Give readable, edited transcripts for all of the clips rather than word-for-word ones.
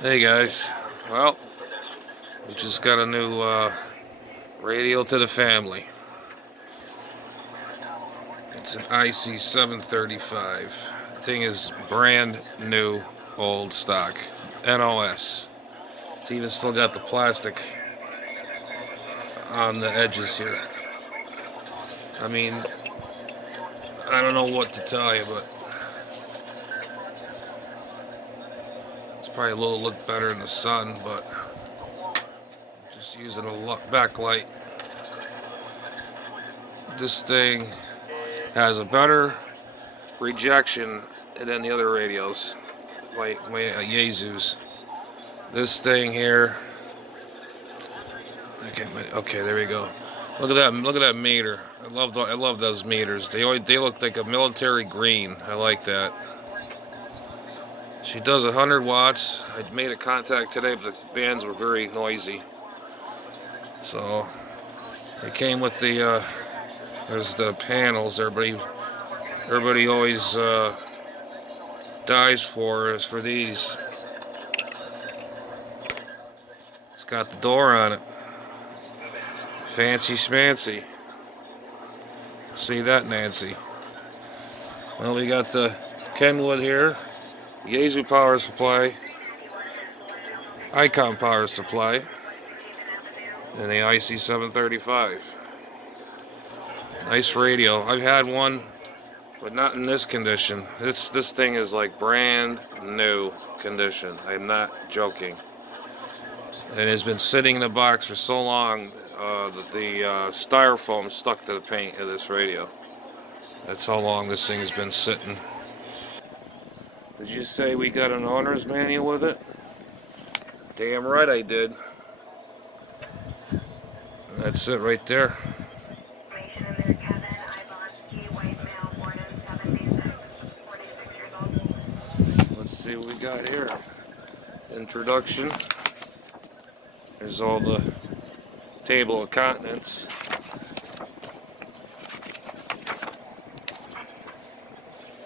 Hey guys, well, we just got a new radio to the family. It's an IC735. The thing is brand new, old stock, NOS. It's even still got the plastic on the edges here. I mean, I don't know what to tell you, but it's probably a little look better in the sun, but just using a backlight. This thing has a better rejection than the other radios, like my Yaesus. This thing here. Okay, there we go. Look at that! Look at that meter. I love those meters. They look like a military green. I like that. She does 100 watts. I made a contact today, but the bands were very noisy. So it came with the there's the panels. Everybody always dies for is for these. It's got the door on it. Fancy schmancy. See that, Nancy? Well, we got the Kenwood here, Yaesu power supply, Icom power supply, and the IC735. Nice radio. I've had one, but not in this condition. This thing is like brand new condition. I'm not joking. And it's been sitting in the box for so long that the styrofoam stuck to the paint of this radio. That's how long this thing has been sitting. Did you say we got an owner's manual with it? Damn right I did. That's it right there. Let's see what we got here. Introduction. There's all the table of contents.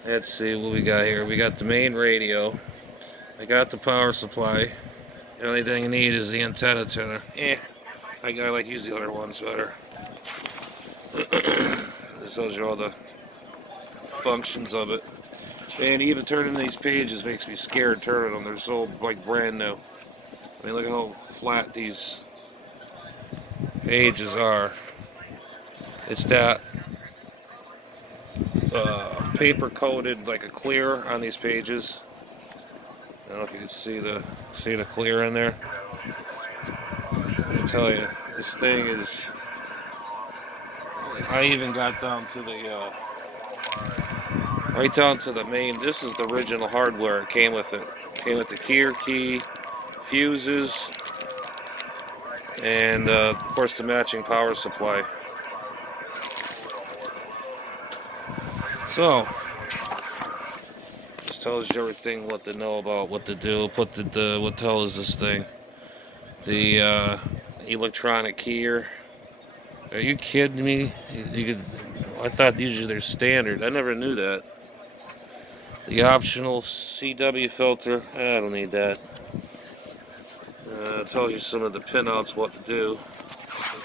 Let's see what we got here. We got the main radio. I got the power supply. The only thing I need is the antenna tuner. I like use the other ones better. This tells you all the functions of it. And even turning these pages makes me scared turning them. They're so like brand new. I mean, look how flat these pages are. It's that paper coated like a clear on these pages. I don't know if you can see the clear in there. I tell you, this thing is. I even got down to the right down to the main. This is the original hardware. It came with it. It came with the key, fuses, and of course the matching power supply. So this tells you everything what to know about what to do. What the hell is this thing? The electronic keyer. Are you kidding me? You could. I thought usually they're standard. I never knew that. The optional CW filter. I don't need that. It tells you some of the pinouts what to do.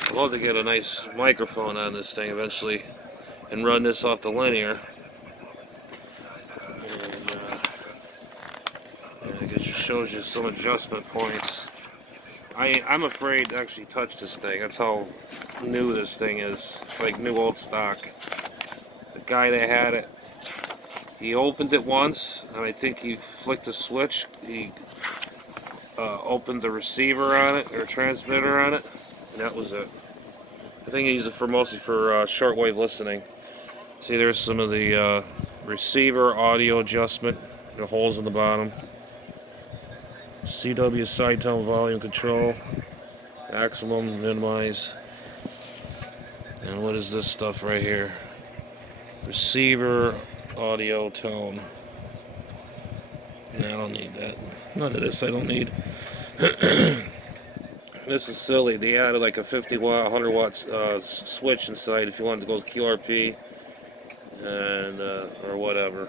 I'd love to get a nice microphone on this thing eventually and run this off the linear. And it just shows you some adjustment points. I'm afraid to actually touch this thing. That's how new this thing is. It's like new old stock. The guy that had it, he opened it once, and I think he flicked a switch. He opened the receiver on it, or transmitter on it, and that was it. I think he used it mostly for shortwave listening. See, there's some of the receiver audio adjustment, the holes in the bottom. CW side tone volume control, maximum, minimize, and what is this stuff right here? Receiver audio tone. No, I don't need that. None of this I don't need. This is silly. They added like a 50 watt, 100 watts switch inside if you wanted to go QRP and or whatever.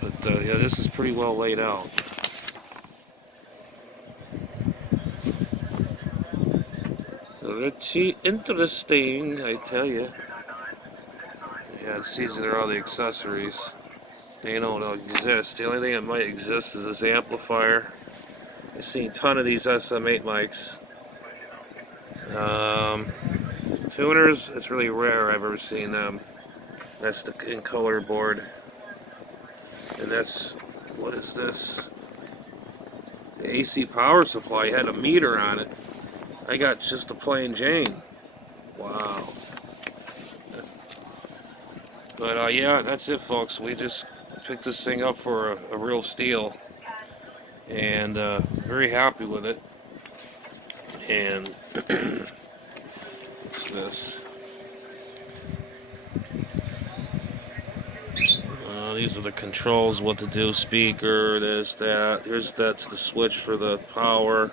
But yeah, this is pretty well laid out. Pretty interesting, I tell you. Yeah, it sees there are all the accessories. They don't exist. The only thing that might exist is this amplifier. I've seen a ton of these SM8 mics. Tuners, it's really rare I've ever seen them. That's the encoder board. And that's, what is this? The AC power supply had a meter on it. I got just a plain Jane. Wow. But yeah, that's it, folks. We just picked this thing up for a real steal. And very happy with it. And what's this? These are the controls, what to do, speaker, this, that. That's the switch for the power,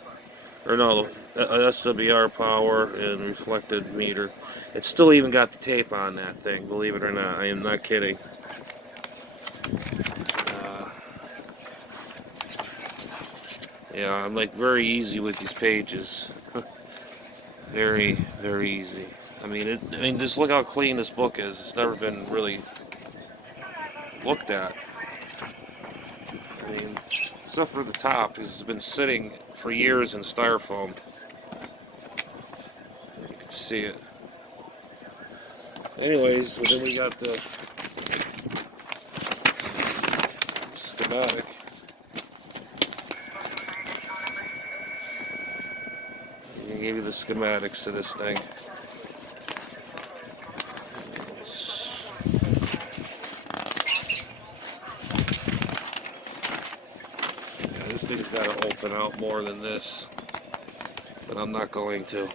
or no, SWR power and reflected meter. It's still even got the tape on that thing, believe it or not. I am not kidding. Yeah, I'm like very easy with these pages. Very, very easy. I mean, just look how clean this book is. It's never been really looked at. I mean, except for the top, it's been sitting for years in styrofoam. You can see it. Anyways, then we got the schematic. I'm gonna give you the schematics to this thing. This thing's got to open out more than this, but I'm not going to.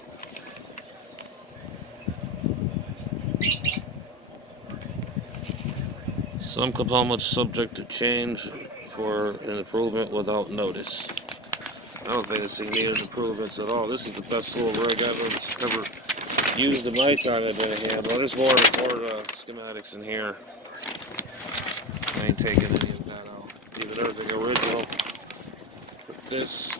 Some components subject to change for an improvement without notice. I don't think this thing needed improvements at all. This is the best little rig I've ever used in my time I've been a handler. There's more schematics in here. I ain't taking any of that out. Even everything original. Put this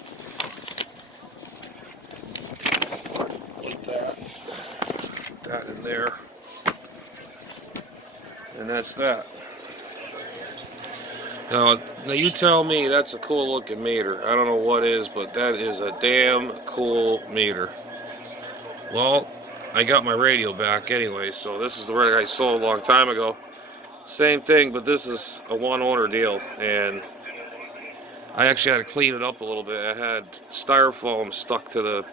like that. Put that in there. And that's that. Now you tell me that's a cool looking meter. I don't know what is, but that is a damn cool meter. Well, I got my radio back anyway, so this is the radio I sold a long time ago. Same thing, but this is a one owner deal, and I actually had to clean it up a little bit. I had styrofoam stuck to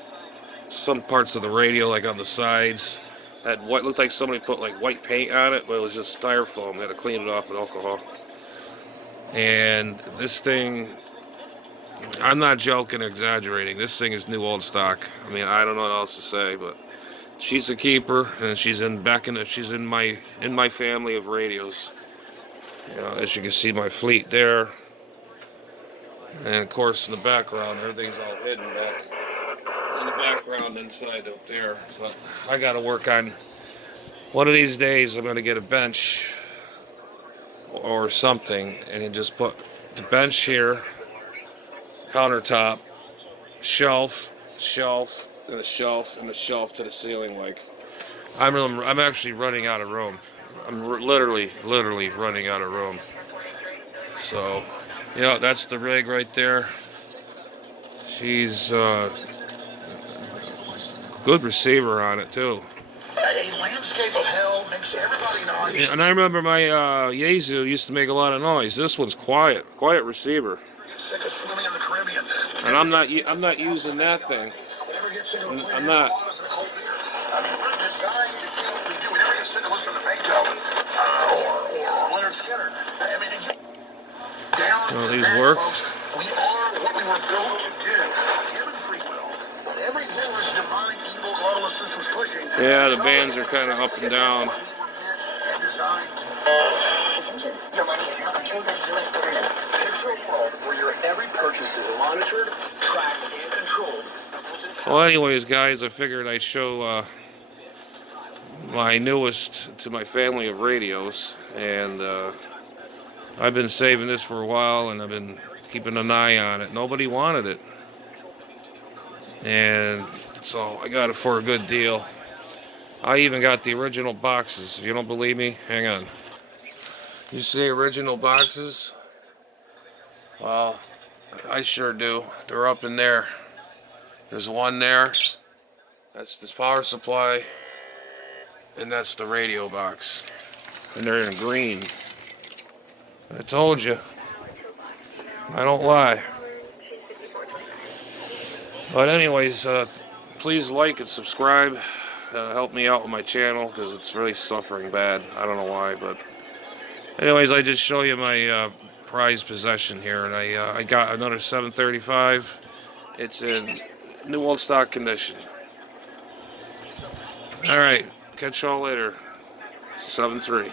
some parts of the radio, like on the sides. Had what looked like somebody put like white paint on it, but it was just styrofoam. I had to clean it off with alcohol. And this thing, I'm not joking, exaggerating. This thing is new old stock. I mean, I don't know what else to say, but she's a keeper, and she's in my family of radios. You know, as you can see, my fleet there, and of course in the background, everything's all hidden back in the background inside up there. But I got to work on one of these days. I'm going to get a bench or something, and then just put the bench here, countertop, shelf, and a shelf, and the shelf to the ceiling. Like I'm actually running out of room. I'm literally running out of room. So, you know, that's the rig right there. She's good receiver on it too. A landscape of hell makes everybody noise. Yeah, and I remember my Yaesu used to make a lot of noise. This one's quiet receiver. Sick of swimming in the Caribbean. And I'm not using that thing. I'm not. I mean, we're designed to do areas similar to the Beethoven or Leonard Skinner. I mean, down Well, these work. we are what we were built to do. Given free will, but everything was divine, evil, lawlessness was pushing. Yeah, the bands are kind of up and down. Where your every purchase is monitored, tracked, and controlled. Well, anyways, guys, I figured I'd show my newest to my family of radios, and I've been saving this for a while, and I've been keeping an eye on it. Nobody wanted it. And so I got it for a good deal. I even got the original boxes. If you don't believe me, hang on. You see original boxes? Well, I sure do. They're up in there. There's one there. That's this power supply. And that's the radio box. And they're in green. I told you. I don't lie. But anyways, please like and subscribe. Help me out with my channel because it's really suffering bad. I don't know why, but anyways, I just show you my prized possession here, and I got another 735. It's in new old stock condition. All right, catch y'all later. 7-3.